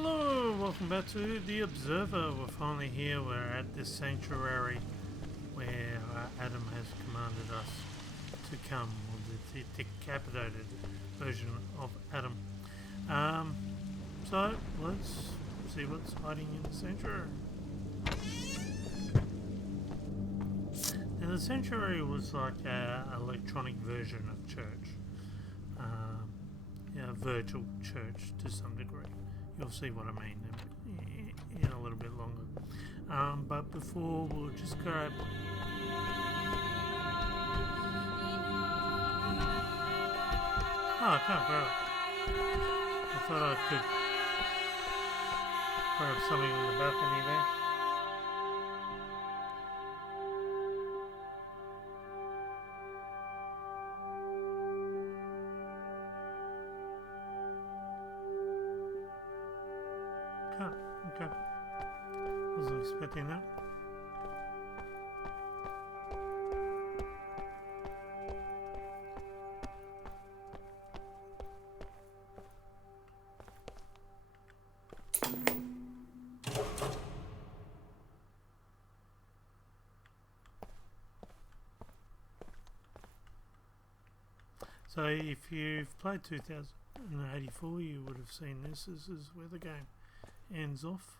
Hello, welcome back to The Observer. We're finally here. We're at this sanctuary where Adam has commanded us to come, or the decapitated version of Adam. So let's see what's hiding in the sanctuary. Now, the sanctuary was like an electronic version of church, a virtual church to some degree. You'll see what I mean in a little bit longer. But before, we'll just grab. Oh, I can't grab it. I thought I could grab something on the balcony there. Okay. Wasn't expecting that. So if you've played 2084, you would have seen this. This is where the game ends off.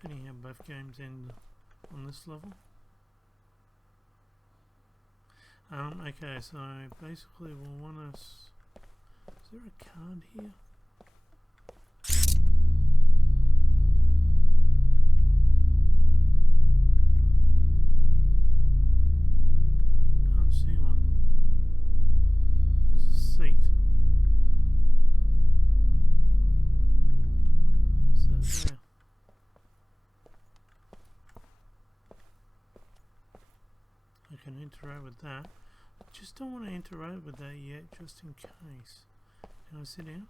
Funny how both games end on this level. Okay, so basically we'll want us. Is there a card here? Can't see one. There's a seat. So there. I can interact with that. I just don't want to interact with that yet, just in case. Can I sit down?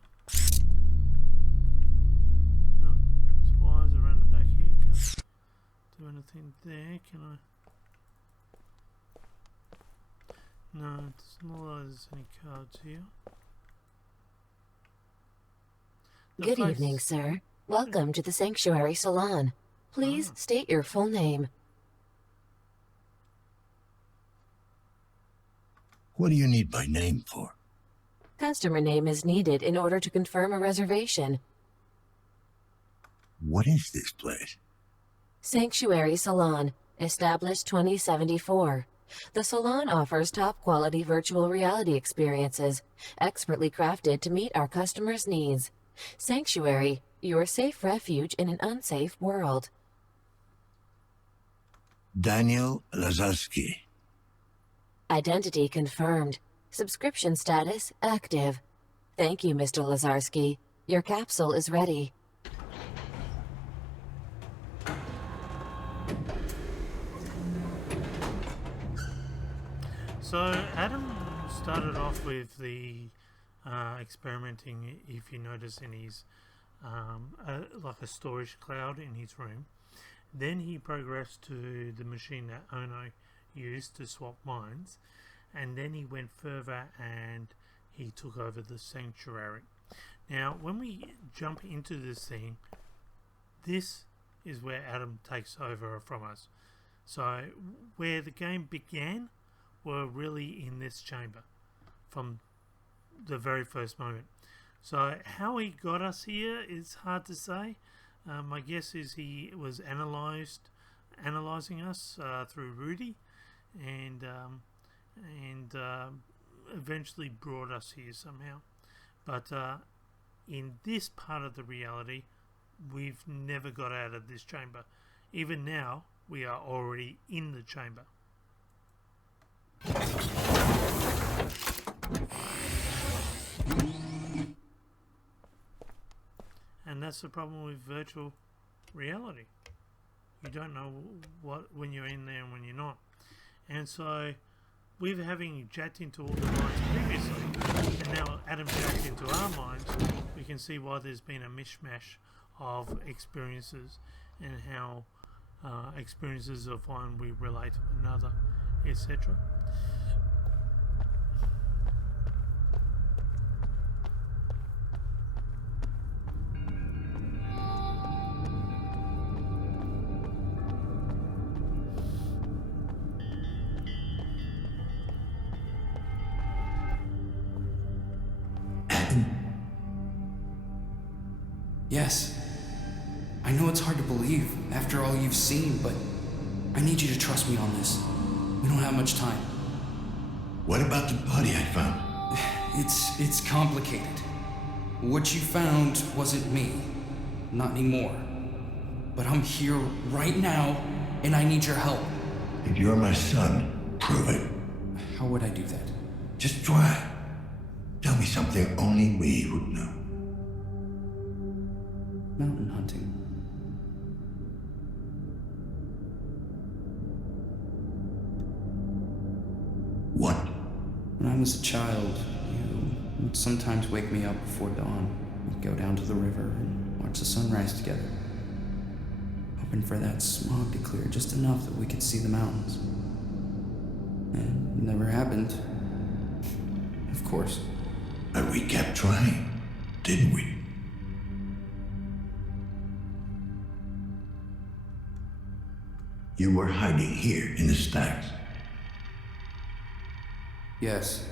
No. There's wires around the back here. Can't do anything there. Can I? No, it's not like there's any cards here. Good evening, sir. Welcome to the Sanctuary Salon. Please state your full name. What do you need my name for? Customer name is needed in order to confirm a reservation. What is this place? Sanctuary Salon, established 2074. The salon offers top-quality virtual reality experiences, expertly crafted to meet our customers' needs. Sanctuary, your safe refuge in an unsafe world. Daniel Lazarski. Identity confirmed. Subscription status active. Thank you, Mr. Lazarski. Your capsule is ready. So Adam started off with the experimenting, if you notice, in his like a storage cloud in his room. Then he progressed to the machine that Ono used to swap minds, and then he went further and he took over the sanctuary. Now when we jump into this thing, this is where Adam takes over from us. So where the game began were really in this chamber from the very first moment. So how he got us here is hard to say. My guess is he was analyzing us through Rudy, and eventually brought us here somehow. But in this part of the reality, we've never got out of this chamber. Even now, we are already in the chamber. And that's the problem with virtual reality. You don't know when you're in there and when you're not. And so, with having jacked into all the minds previously, and now Adam jacked into our minds, we can see why there's been a mishmash of experiences and how experiences of one we relate to another, etc. Yes. I know it's hard to believe after all you've seen, but I need you to trust me on this. We don't have much time. What about the body I found? It's complicated. What you found wasn't me. Not anymore. But I'm here right now, and I need your help. If you're my son, prove it. How would I do that? Just try. Tell me something only we would know. Mountain hunting. What? When I was a child, you would sometimes wake me up before dawn. We'd go down to the river and watch the sunrise together. Hoping for that smog to clear just enough that we could see the mountains. And it never happened. Of course. But we kept trying, didn't we? You were hiding here in the stacks. Yes.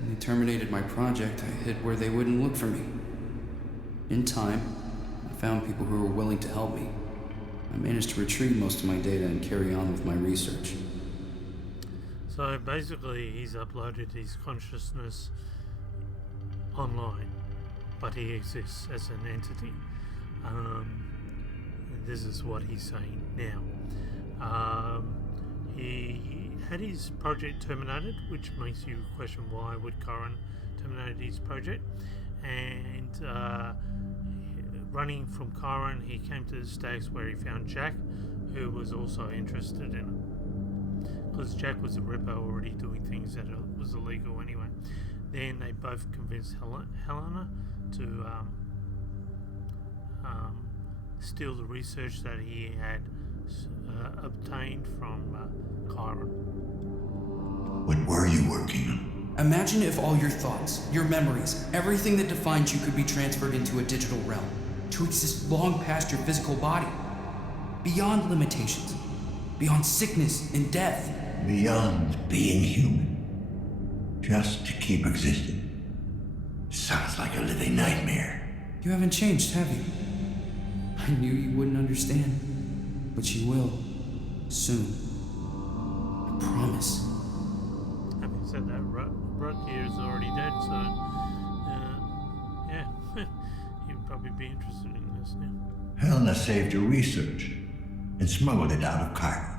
When they terminated my project, I hid where they wouldn't look for me. In time, I found people who were willing to help me. I managed to retrieve most of my data and carry on with my research. So basically, he's uploaded his consciousness online, but he exists as an entity. This is what he's saying now. He had his project terminated, which makes you question why would Curran terminate his project. And running from Curran, he came to the stacks where he found Jack, who was also interested in it. Because Jack was a ripper already doing things that was illegal anyway. Then they both convinced Helena to steal the research that he had obtained from Chiron. What were you working on? Imagine if all your thoughts, your memories, everything that defines you could be transferred into a digital realm, to exist long past your physical body, beyond limitations, beyond sickness and death. Beyond being human. Just to keep existing. Sounds like a living nightmare. You haven't changed, have you? I knew you wouldn't understand, but you will. Soon. I promise. Having said that, Rutger is already dead, so yeah, he'd probably be interested in this now. Helena saved your research and smuggled it out of Cairo.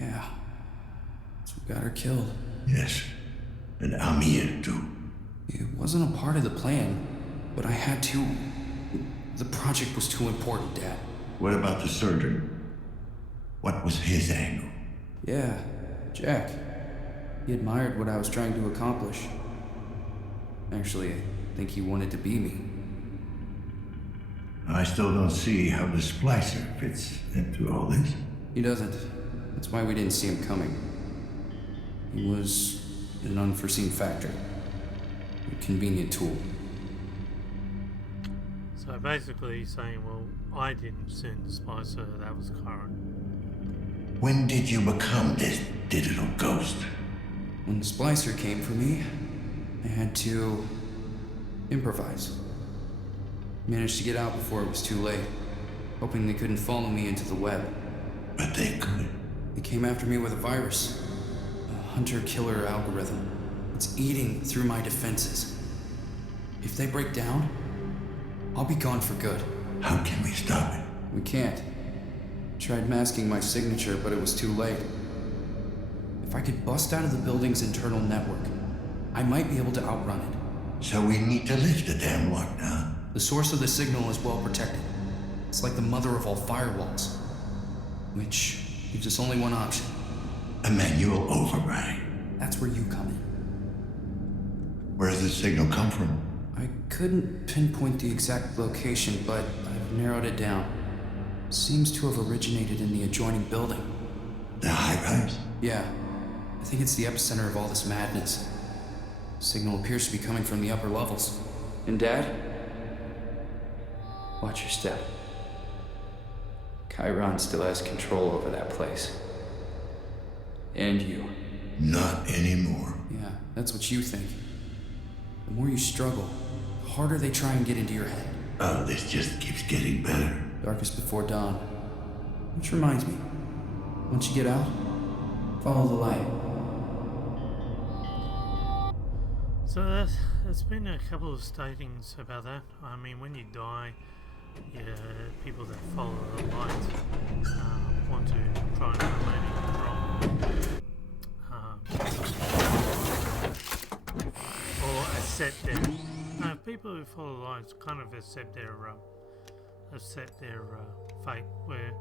Yeah. So we got her killed. Yes, and Amir too. It wasn't a part of the plan, but I had to. The project was too important, Dad. What about the surgeon? What was his angle? Yeah, Jack. He admired what I was trying to accomplish. Actually, I think he wanted to be me. I still don't see how the splicer fits into all this. He doesn't. That's why we didn't see him coming. He was an unforeseen factor. A convenient tool. So basically he's saying, well, I didn't send the splicer, that was Chiron. When did you become this digital ghost? When the splicer came for me, I had to improvise. Managed to get out before it was too late, hoping they couldn't follow me into the web. But they could. They came after me with a virus, a hunter-killer algorithm. It's eating through my defenses. If they break down, I'll be gone for good. How can we stop it? We can't. Tried masking my signature, but it was too late. If I could bust out of the building's internal network, I might be able to outrun it. So we need to lift the damn lockdown. The source of the signal is well protected. It's like the mother of all firewalls. Which gives us only one option. A manual override. That's where you come in. Where does the signal come from? I couldn't pinpoint the exact location, but I've narrowed it down. Seems to have originated in the adjoining building. The high-rise? Yeah. I think it's the epicenter of all this madness. Signal appears to be coming from the upper levels. And Dad? Watch your step. Chiron still has control over that place. And you. Not anymore. Yeah, that's what you think. The more you struggle, the harder they try and get into your head. Oh, this just keeps getting better. Darkest before dawn. Which reminds me, once you get out, follow the light. So there's been a couple of statings about that. I mean, when you die, yeah, people that follow the light want to try and remain in control. Or accept their... No, people who follow the lights kind of accept their fate, where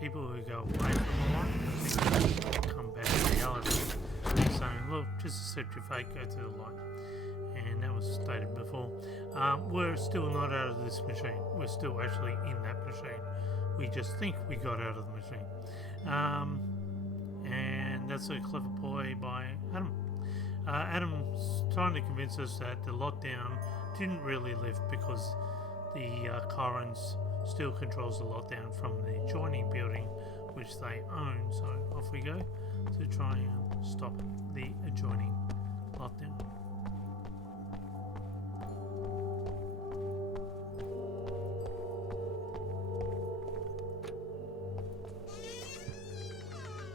people who go away from the light, I think, come back to reality. Saying, look, just accept your fate, go to the light. And that was stated before. We're still not out of this machine. We're still actually in that machine. We just think we got out of the machine. And that's a clever ploy by Adam. Adam's trying to convince us that the lockdown didn't really lift because the Corrins still controls the lockdown from the adjoining building which they own. So off we go to try and stop the adjoining lockdown.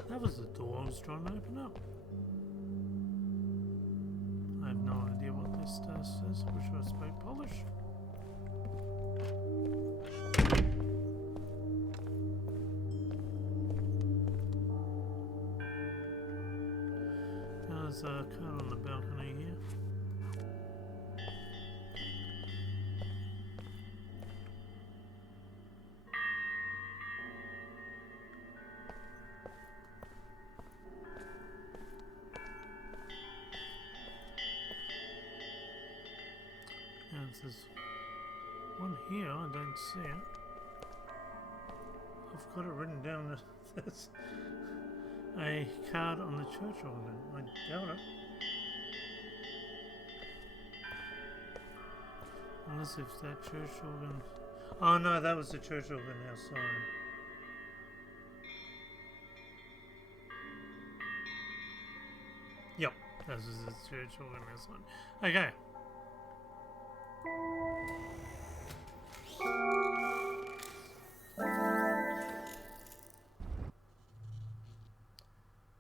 That was the door I was trying to open up. I have no idea what this says. Wish I spoke Polish. There's a card on the balcony here. There's one here, I don't see it. I've got it written down that there's a card on the church organ. I doubt it. Unless if that church organ... Oh no, that was the church organ outside. Yep, that was the church organ outside. Okay.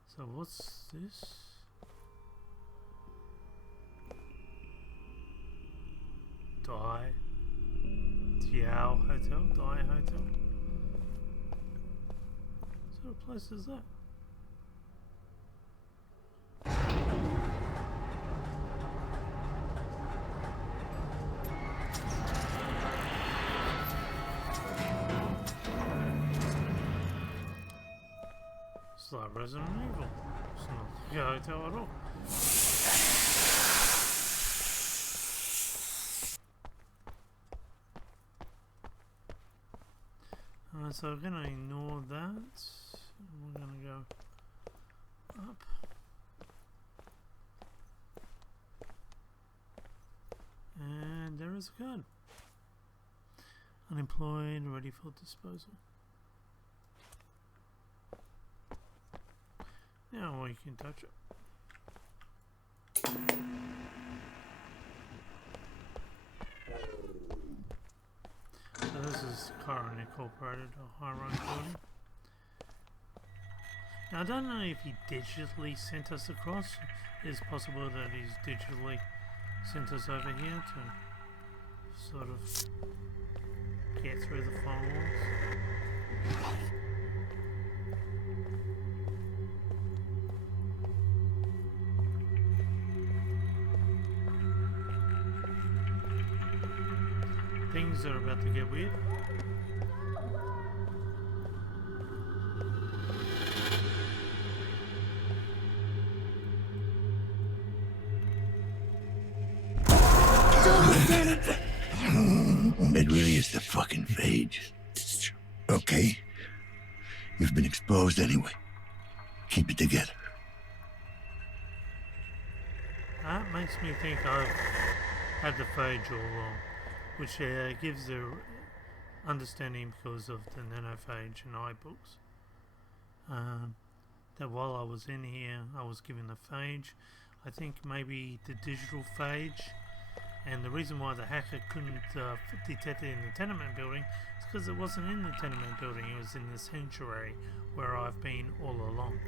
So what's this? Diao Hotel? Hotel? What sort of place is that? It's like Resident Evil. It's not like a hotel at all. So we're going to ignore that. We're going to go up. And there is a card. Unemployed, ready for disposal. Now we can touch it. So this is Corrin Incorporated, a high-rise building. Now I don't know if he digitally sent us across. It's possible that he's digitally sent us over here to sort of get through the firewalls. Things are about to get weird. It really is the fucking phage. Okay. You've been exposed anyway. Keep it together. That makes me think I've had the phage all along, which gives the understanding because of the nanophage and iBooks. That while I was in here, I was given the phage. I think maybe the digital phage And the reason why the hacker couldn't detect it in the tenement building is because it wasn't in the tenement building, it was in the sanctuary where I've been all along.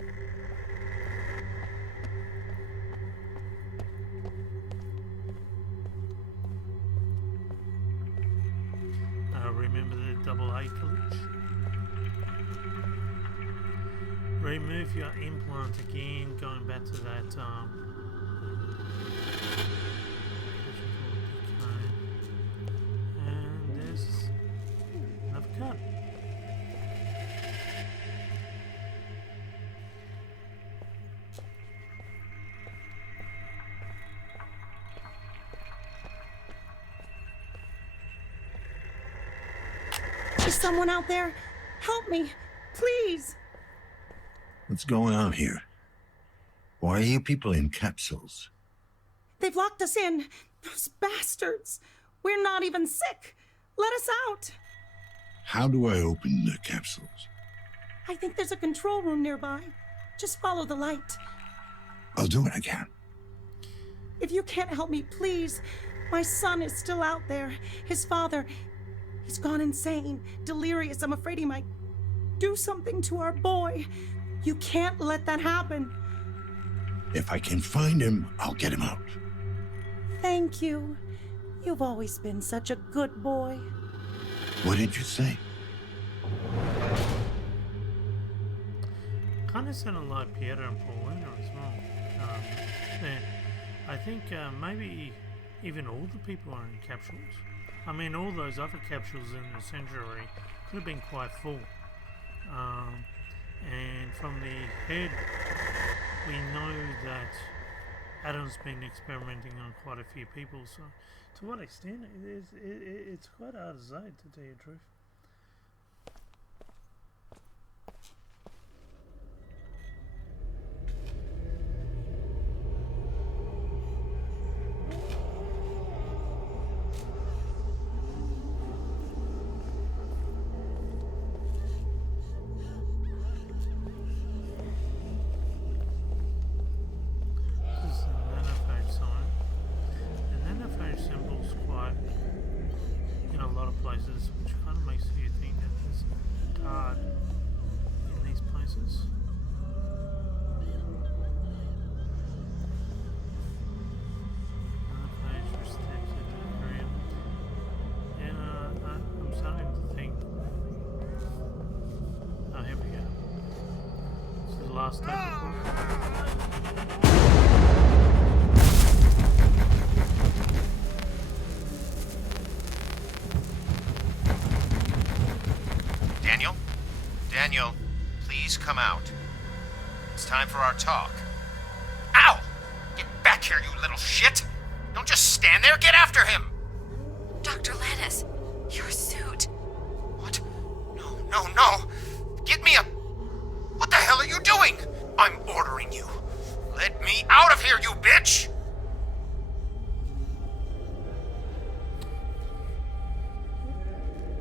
Remember the double A glitch? Remove your implant again, going back to that and there's another cut. Is someone out there? Help me, please. What's going on here? Why are you people in capsules? They've locked us in. Those bastards. We're not even sick. Let us out. How do I open the capsules? I think there's a control room nearby. Just follow the light. I'll do what I can. If you can't help me, please. My son is still out there. His father, he's gone insane, delirious. I'm afraid he might do something to our boy. You can't let that happen. If I can find him, I'll get him out. Thank you. You've always been such a good boy. What did you say? Kind of sounded like Pietro and Paulina as well. I think maybe even all the people are in capsules. I mean, all those other capsules in the sanctuary could have been quite full. And from the head, we know that Adam's been experimenting on quite a few people. So, to what extent, it's quite hard to say, to tell you the truth. Which kind of makes you think that there's a card in these places. Another page restricted area. And I'm starting to think. Oh, here we go. This is the last time. Daniel, please come out. It's time for our talk. Ow! Get back here, you little shit! Don't just stand there, get after him! Dr. Lannis, your suit. What? No. Get me a... What the hell are you doing? I'm ordering you. Let me out of here, you bitch!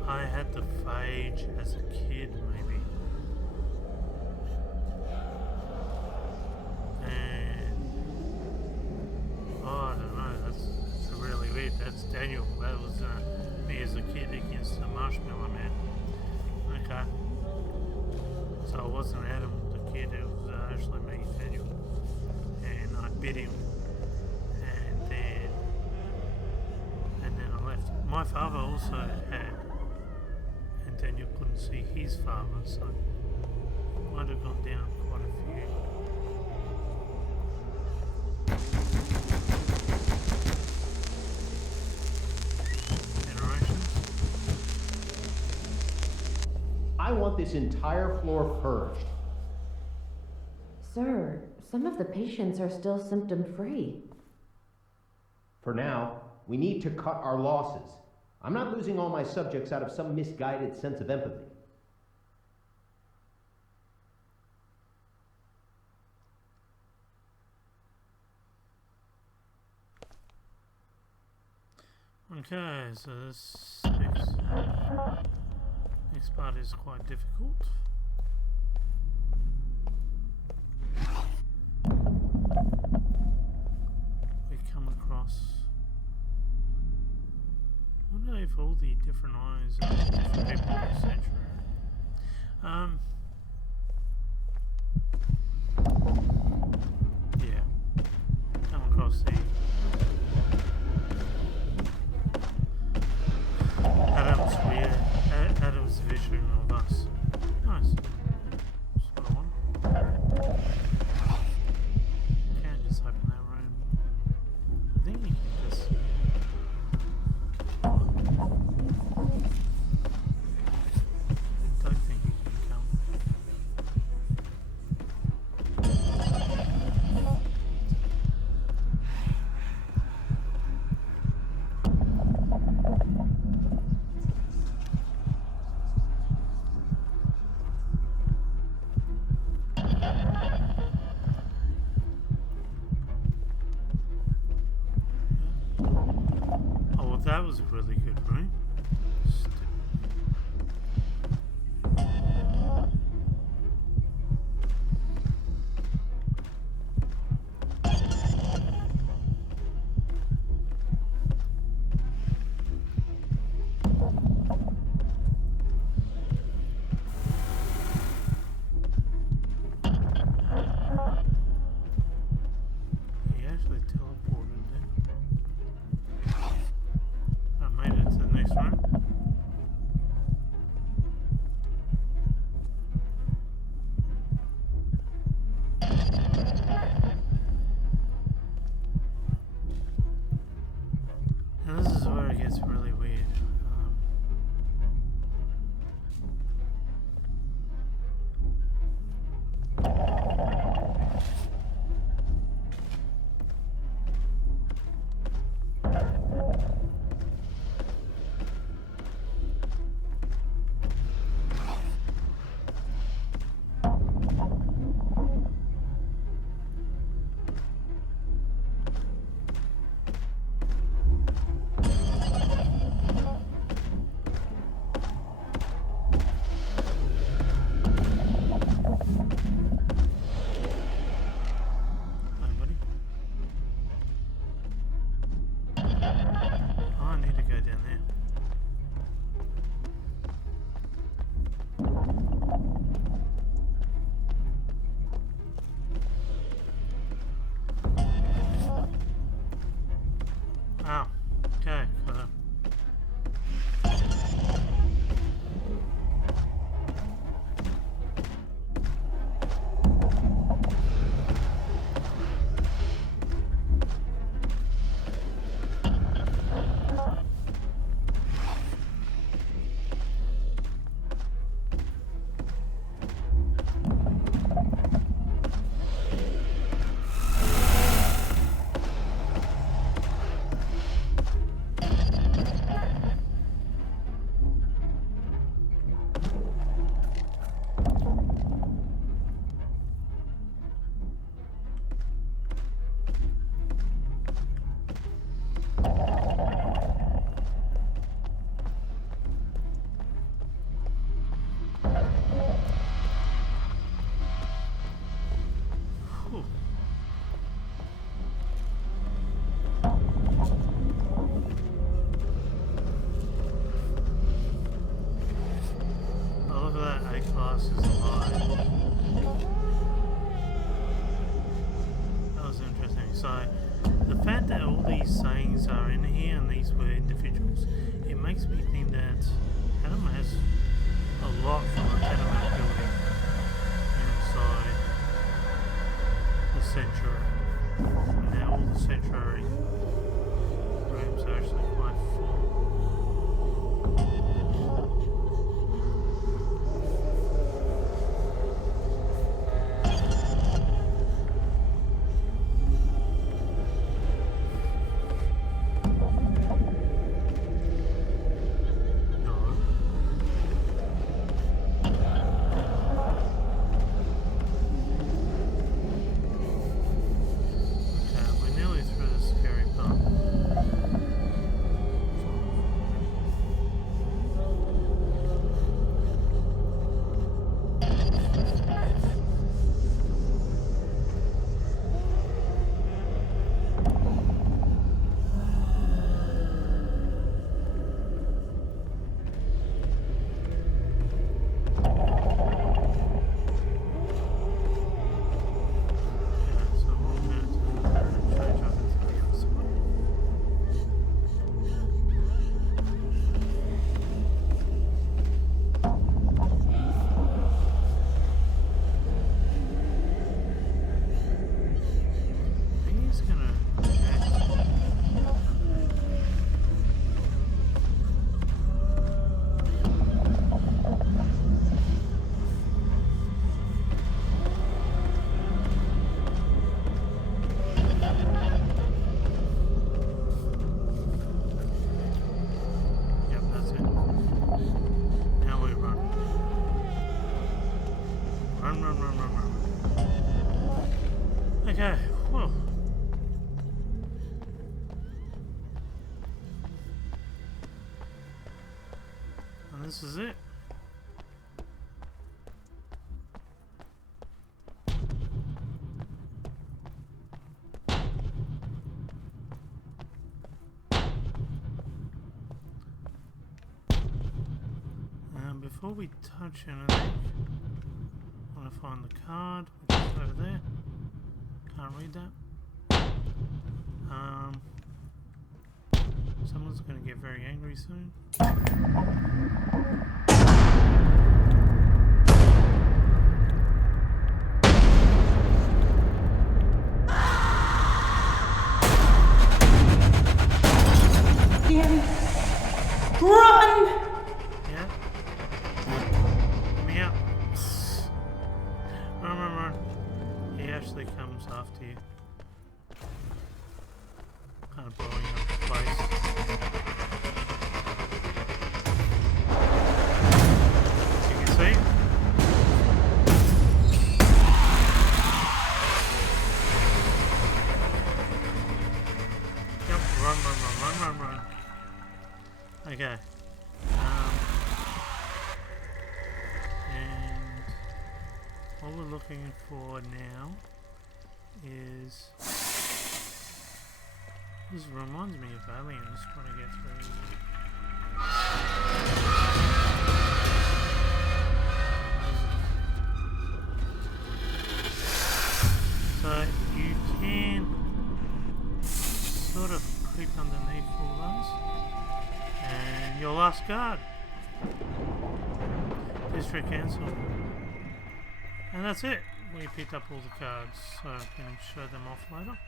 I had the phage as a kid, maybe. And I don't know. That's really weird. That's Daniel. That was me as a kid against the Marshmallow Man. Okay. So it wasn't Adam the kid. It was actually me, Daniel. And I bit him. And then I left. My father also had. Daniel couldn't see his father, so it might have gone down quite a few. Generations. I want this entire floor purged. Sir, some of the patients are still symptom-free. For now, we need to cut our losses. I'm not losing all my subjects out of some misguided sense of empathy. Okay, so this next part is quite difficult. We come across save all the different eyes and different people in the sanctuary. Yeah. Come across the Adam's vision of us. Nice. That's what I want. Can't just open that room. I think you can just. I don't think you can come. Oh, well, that was a really good room. He actually teleported there. I made it to the next room. And this is where it gets really weird. Anybody? Oh, I need to go down there. Oh, okay, got it. Whew. I love that A-class is alive. That was interesting. So, the fact that all these sayings are in here and these were individuals, it makes me think that Adam has a lot from the tenement building inside the sanctuary. Now all the sanctuary rooms are actually quite full. No. Okay, we're nearly through the scary part. Run, run, run, run, run. Okay, whoa. And this is it. Before we touch anything, I want to find the card, which is over there. Can't read that. Someone's going to get very angry soon. Danny, run! Yeah? Let me out. Run, run, run. He actually comes after you. Kind of blowing up the place. You can see. Yep, run, run, run, run, run, run. Okay. And what we're looking for now is... This reminds me of Aliens trying to get through. So you can sort of creep underneath all those. And your last card. District Council. And that's it. We picked up all the cards, so I can show them off later.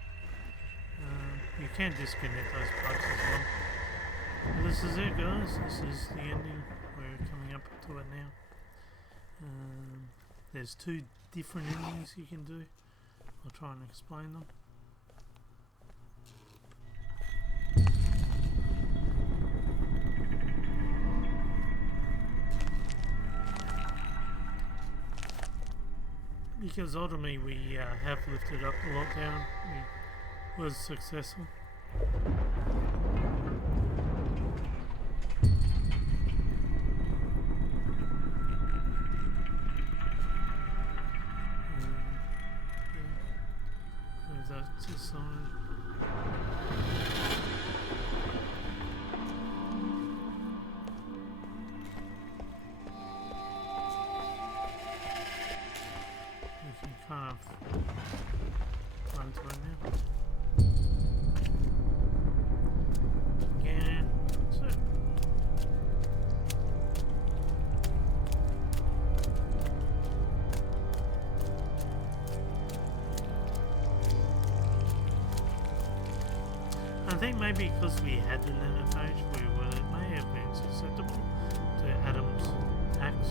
You can disconnect those parts as well. But this is it, guys. This is the ending. We're coming up to it now. There's 2 different endings you can do. I'll try and explain them. Because ultimately we have lifted up the lockdown. We was successful. There's that to sign. You can kind of run through it now. Again, that's it. I think maybe because we had the limit page, we may have been susceptible to Adam's axe.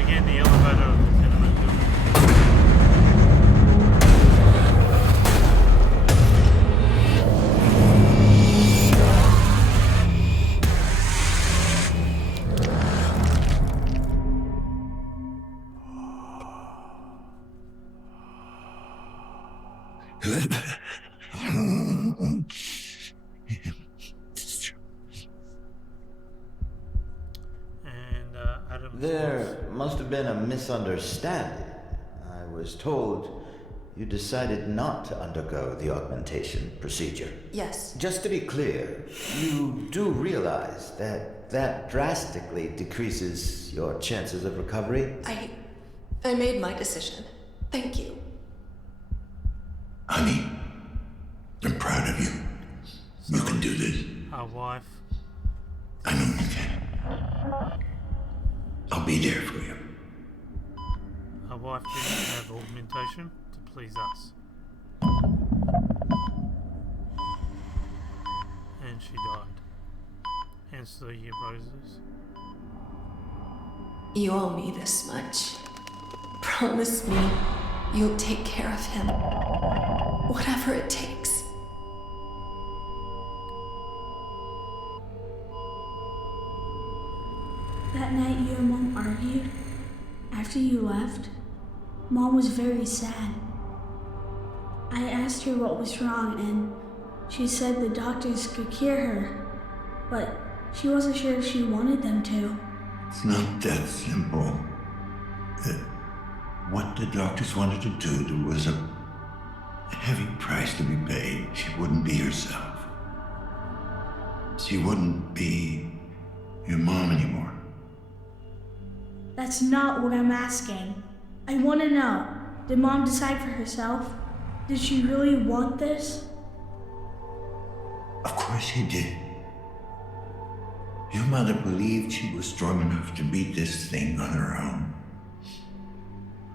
Again, the elevator of the tenement building. And Adam's There must have been a misunderstanding. I was told you decided not to undergo the augmentation procedure. Yes. Just to be clear, you do realize that that drastically decreases your chances of recovery? I made my decision. Thank you. Honey, I'm proud of you. You can do this. our wife. I know you can. I'll be there for you. Our wife didn't have augmentation to please us. And she died. Hence the roses. You owe me this much. Promise me you'll take care of him. Whatever it takes. After you left, Mom was very sad. I asked her what was wrong, and she said the doctors could cure her, but she wasn't sure if she wanted them to. It's not that simple. What the doctors wanted to do, there was a heavy price to be paid. She wouldn't be herself. She wouldn't be your mom anymore. That's not what I'm asking. I want to know, did Mom decide for herself? Did she really want this? Of course she did. Your mother believed she was strong enough to beat this thing on her own.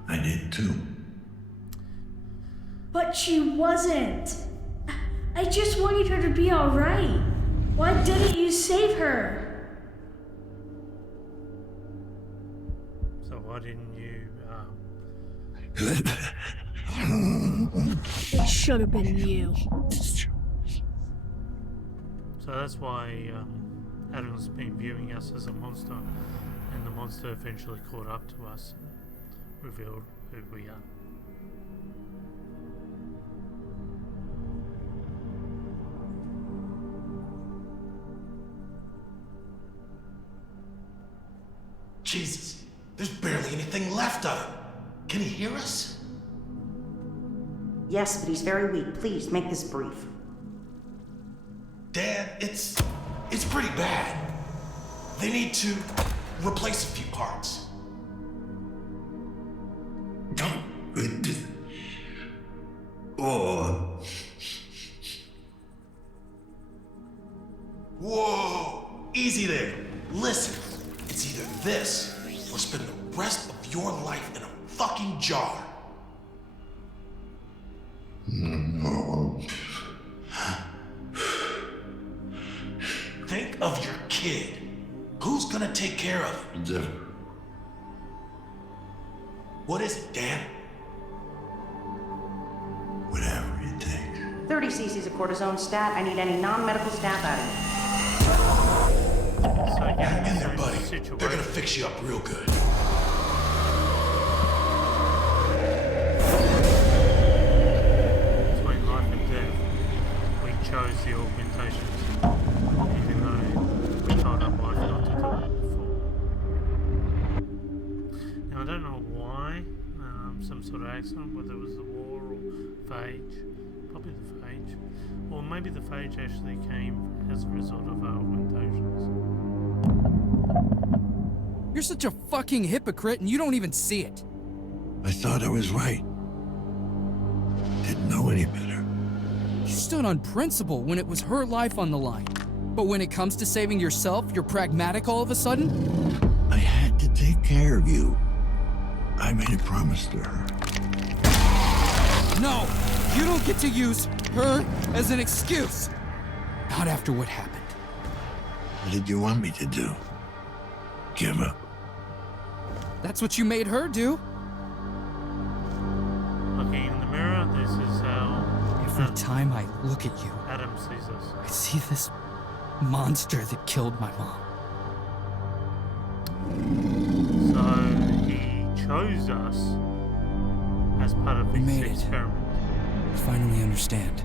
I did too. But she wasn't. I just wanted her to be alright. Why didn't you save her? So why didn't you, It should have been you. So that's why Adam's been viewing us as a monster, and the monster eventually caught up to us and revealed who we are. Jesus, there's barely anything left of him. Can he hear us? Yes, but he's very weak. Please, make this brief. Dad, it's pretty bad. They need to replace a few parts. Oh. Whoa! Easy there. Listen, it's either this or spend the rest of your life in a fucking jar. No. Think of your kid. Who's gonna take care of him? What is it, Dan? Whatever it takes. 30 cc's of cortisone stat. I need any non-medical staff out of here. So Hang in there, buddy. They're gonna fix you up real good. Between life and death, we chose the augmentations, even though we told our wife not to do it before. Now I don't know why, some sort of accident, whether it was the war or phage, probably the phage, or maybe the phage actually came as a result of our augmentations. You're such a fucking hypocrite and you don't even see it. I thought I was right. Didn't know any better. You stood on principle when it was her life on the line. But when it comes to saving yourself, you're pragmatic all of a sudden? I had to take care of you. I made a promise to her. No! You don't get to use her as an excuse! Not after what happened. What did you want me to do? Give up? That's what you made her do. Looking in the mirror, this is how Every time I look at you, Adam sees us. I see this monster that killed my mom. So he chose us as part of We his made it. experiment. I finally understand.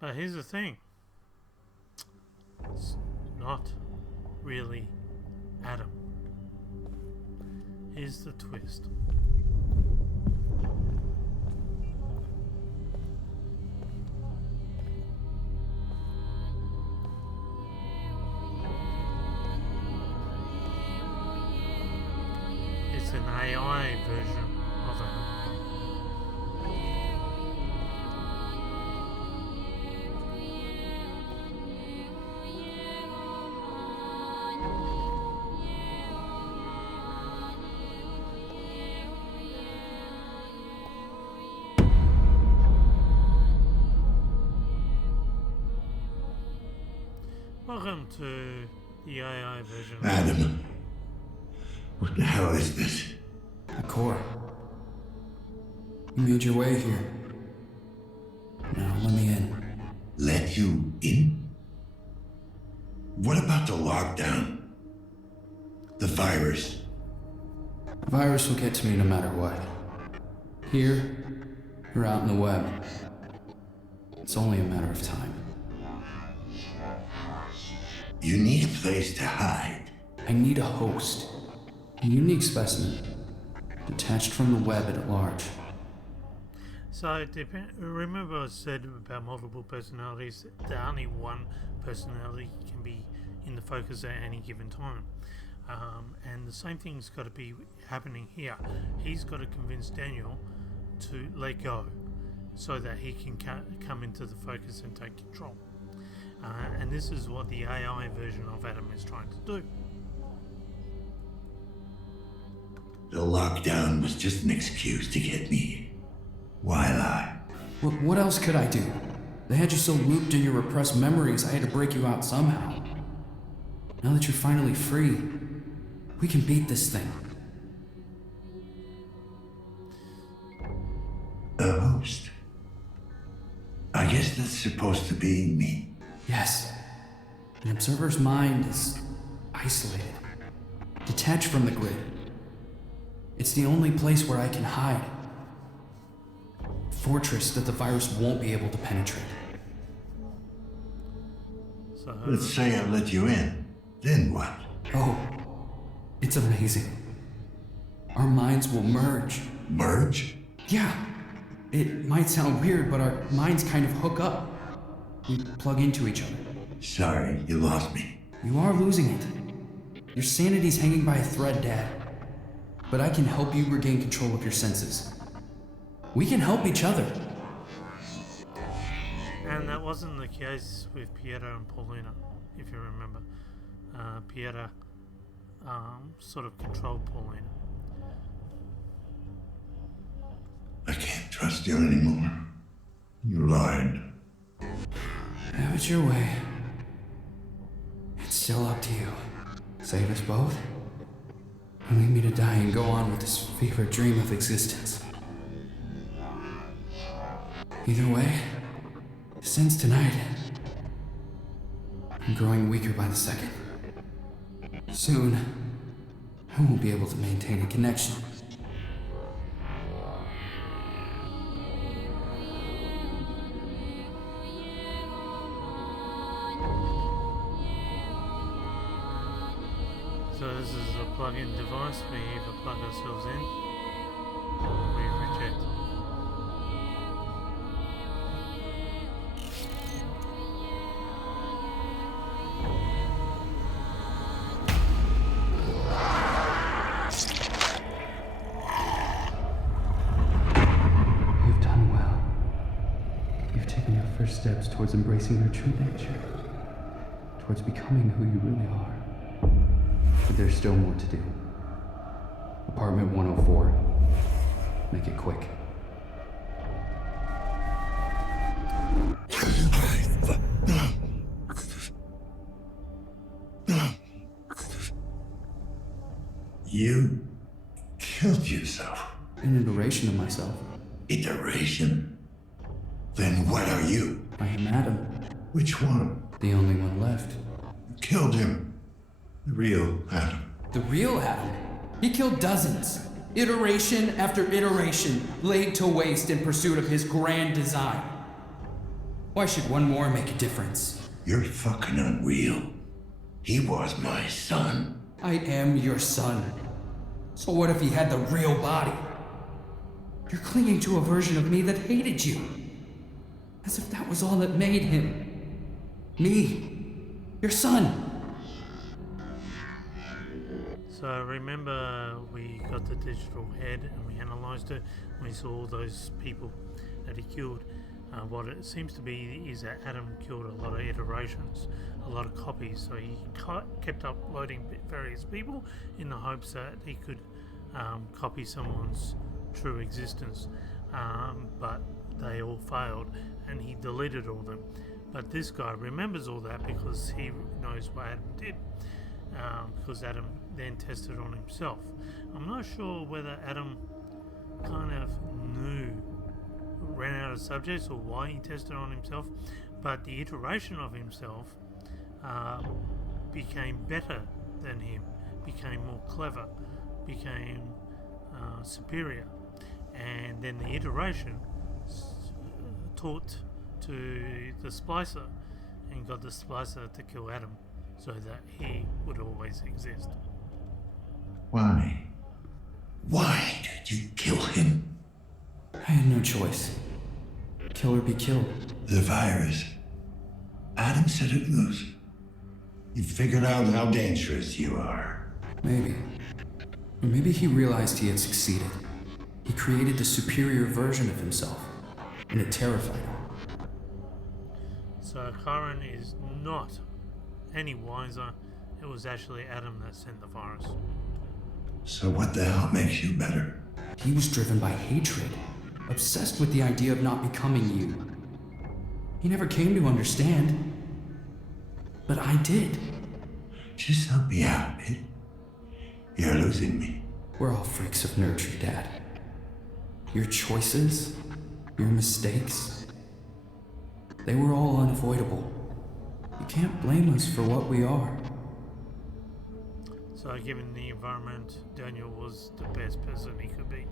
But here's the thing. It's not really Adam. Here's the twist. It's an AI version of Adam. Welcome to the AI version. Adam. What the hell is this? Cor, you made your way here. Now let me in. Let you in? What about the lockdown? The virus? The virus will get to me no matter what. Here, or out in the web. It's only a matter of time. You need a place to hide. I need a host. A unique specimen. Detached from the web at large. So, remember I said about multiple personalities, that only one personality can be in the focus at any given time. And the same thing's got to be happening here. He's got to convince Daniel to let go so that he can come into the focus and take control. And this is what the AI version of Adam is trying to do. The lockdown was just an excuse to get me. Why lie? What else could I do? They had you so looped in your repressed memories, I had to break you out somehow. Now that you're finally free, we can beat this thing. A host? I guess that's supposed to be me. Yes. An observer's mind is isolated, detached from the grid. It's the only place where I can hide. A fortress that the virus won't be able to penetrate. So, let's say I let you in. Then what? Oh, it's amazing. Our minds will merge. Merge? Yeah. It might sound weird, but our minds kind of hook up. We plug into each other. Sorry, you lost me. You are losing it. Your sanity's hanging by a thread, Dad. But I can help you regain control of your senses. We can help each other. And that wasn't the case with Pieta and Paulina, if you remember. Pieta sort of controlled Paulina. I can't trust you anymore. You lied. Have it your way. It's still up to you. Save us both, or leave me to die and go on with this fevered dream of existence. Either way, since tonight, I'm growing weaker by the second. Soon, I won't be able to maintain a connection. So this is a plug-in device. We either plug ourselves in or we reject. You've done well. You've taken your first steps towards embracing your true nature, towards becoming who you really are. But there's still more to do. Apartment 104. Make it quick. You killed yourself. An iteration of myself. Iteration? Then what are you? I am Adam. Which one? The only one left. You killed him. The real Adam. The real Adam? He killed dozens. Iteration after iteration, laid to waste in pursuit of his grand design. Why should one more make a difference? You're fucking unreal. He was my son. I am your son. So what if he had the real body? You're clinging to a version of me that hated you. As if that was all that made him. Me. Your son. So remember, we got the digital head and we analysed it. We saw all those people that he killed. What it seems to be is that Adam killed a lot of iterations, a lot of copies. So he kept uploading various people in the hopes that he could copy someone's true existence. But they all failed, and he deleted all of them. But this guy remembers all that because he knows what Adam did. because Adam then tested on himself. I'm not sure whether Adam kind of ran out of subjects or why he tested on himself, but the iteration of himself became better than him, became more clever, became superior, and then the iteration taught to the Splicer and got the Splicer to kill Adam so that he would always exist. Why? Why did you kill him? I had no choice. Kill or be killed. The virus. Adam set it loose. You figured out how dangerous you are. Maybe. Or maybe he realized he had succeeded. He created a superior version of himself, and it terrified him. So Karen is not any wiser. It was actually Adam that sent the virus. So what the hell makes you better? He was driven by hatred, obsessed with the idea of not becoming you. He never came to understand. But I did. Just help me out, kid. You're losing me. We're all freaks of nurture, Dad. Your choices, your mistakes, they were all unavoidable. You can't blame us for what we are. So given the environment, Daniel was the best person he could be.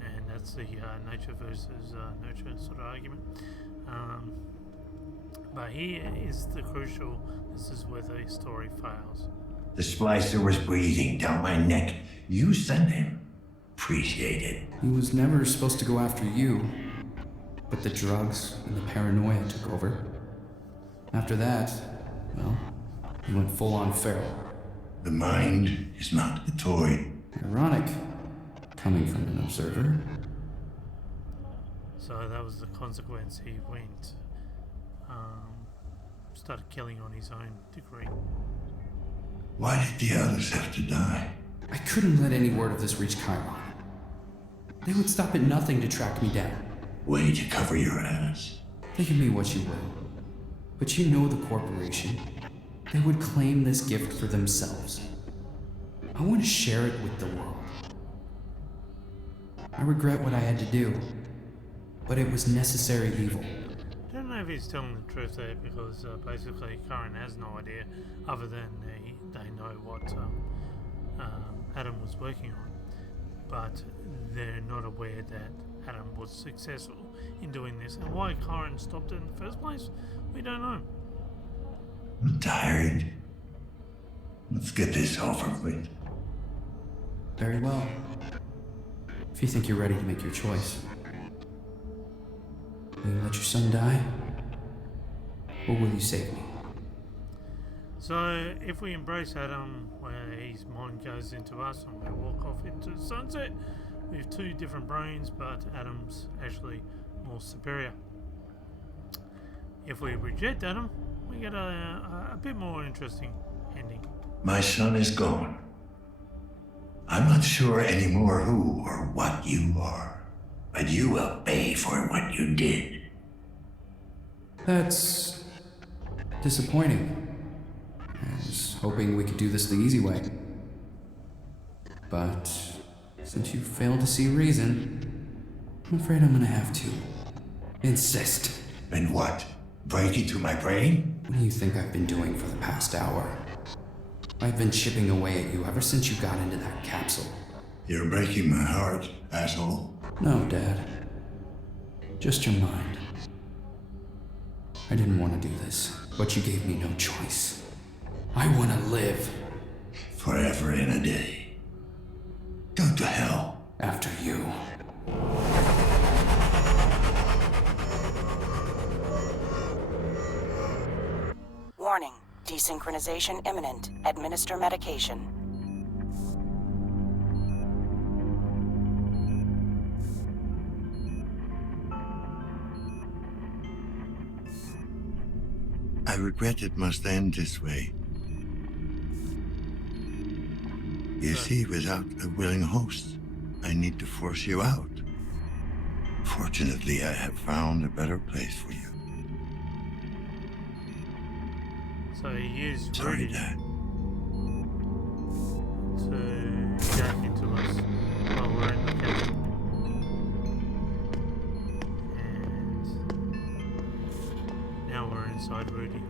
And that's the nature versus nurture sort of argument. But here is the crucial, this is where the story fails. The Splicer was breathing down my neck. You sent him. Appreciate it. He was never supposed to go after you. But the drugs and the paranoia took over. After that, well, he went full on feral. The mind is not a toy. Ironic, coming from an observer. So that was the consequence. He went, started killing on his own degree. Why did the others have to die? I couldn't let any word of this reach Chiron. They would stop at nothing to track me down. Way to cover your ass. Think of me what you will. But you know the corporation. They would claim this gift for themselves. I want to share it with the world. I regret what I had to do, but it was necessary evil. I don't know if he's telling the truth there, because basically Karen has no idea, other than they know what Adam was working on, but they're not aware that Adam was successful in doing this, and why Karen stopped it in the first place, we don't know. I'm tired. Let's get this over with. Very well. If you think you're ready to make your choice. Will you let your son die? Or will you save me? So, if we embrace Adam, where his mind goes into us and we walk off into the sunset with two different brains, but Adam's actually more superior. If we reject Adam, we get a bit more interesting ending. My son is gone. I'm not sure anymore who or what you are, but you will pay for what you did. That's disappointing. I was hoping we could do this the easy way. But since you failed to see reason, I'm afraid I'm gonna have to insist. And what? Break into my brain? What do you think I've been doing for the past hour? I've been chipping away at you ever since you got into that capsule. You're breaking my heart, asshole. No, Dad. Just your mind. I didn't want to do this, but you gave me no choice. I want to live. Forever and a day. Go to hell. After you. Warning. Desynchronization imminent. Administer medication. I regret it must end this way. You see, without a willing host, I need to force you out. Fortunately, I have found a better place for you. So he used Sorry, Rudy. Dad. inside Rudy.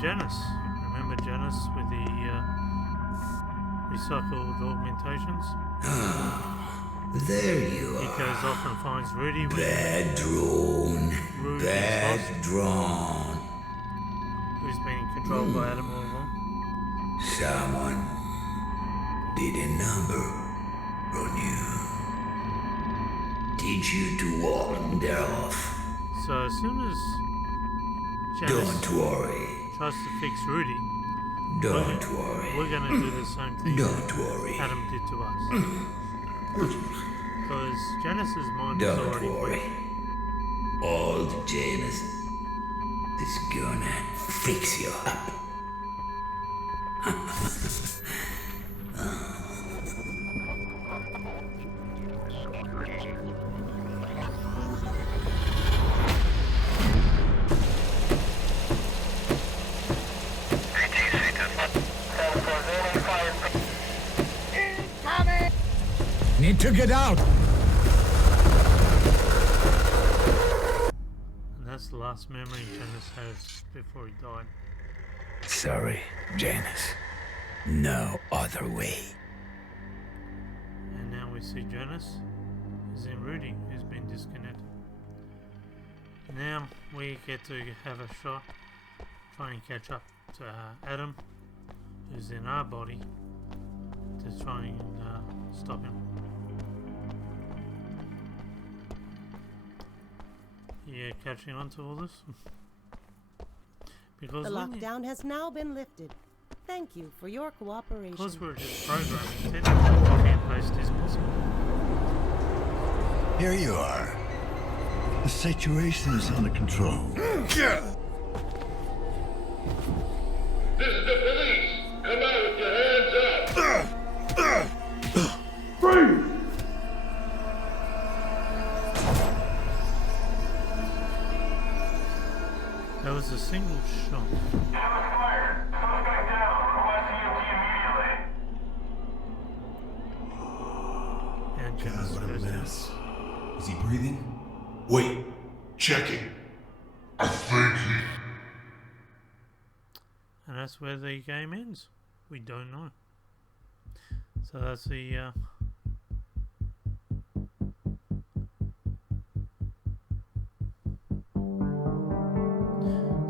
Janice. Remember Janice with the recycled augmentations? There you He are. goes off and finds Rudy. Bad drone. Rudy Bad is lost. drone. Who's been controlled by Adam all along. Someone did a number on you. Teach you to walk them off. So as soon as Janice Don't worry. tries to fix Rudy, Don't worry. we're going to do the same thing Don't worry. Adam did to us. Because Janice's mind is Don't already worry. weak. Old James is gonna fix you up. Need to get out. And that's the last memory Janice has before he died. Sorry, Janice. No other way. And now we see Janice is in Rudy, who's been disconnected. Now we get to have a shot, try and catch up to Adam, who's in our body, to try and stop him. Yeah, catching on to all this? Because The when you- lockdown has now been lifted. Thank you for your cooperation. Because we're just programming, technically copy and paste is possible. Here you are. The situation is under control. This is the police! Come out with your hands up! Freeze! That was a single shot. And Janice God, what a goes down. mess. Is he breathing? Wait, checking. I think he... And that's where the game ends. We don't know. So that's the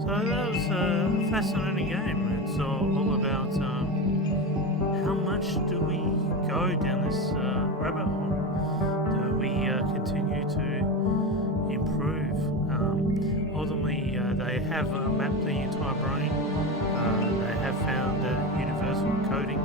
so that was a fascinating game. It's all about how much do we go down this rabbit hole? Do we continue to improve? Ultimately, they have mapped the entire brain. They have found universal coding.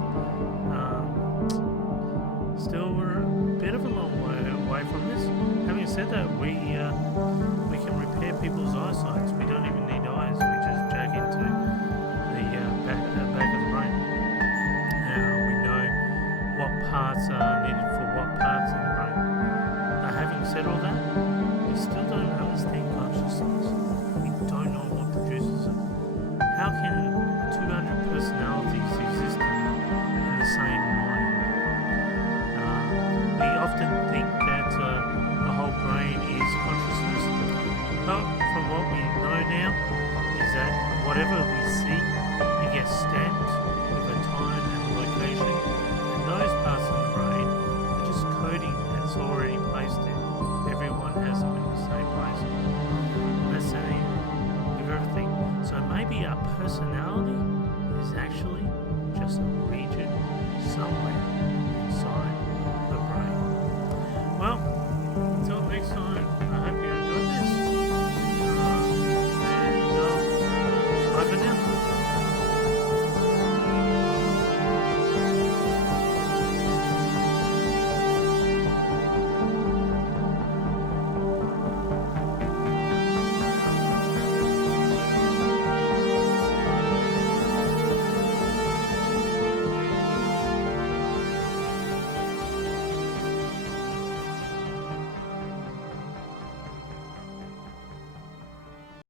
Still, we're a bit of a long way away from this. Having said that, we can repair people's eyesight. We don't even need eyes. We just jack into the back of the brain. Now we know what parts are needed for what parts in the brain. Now, having said all that,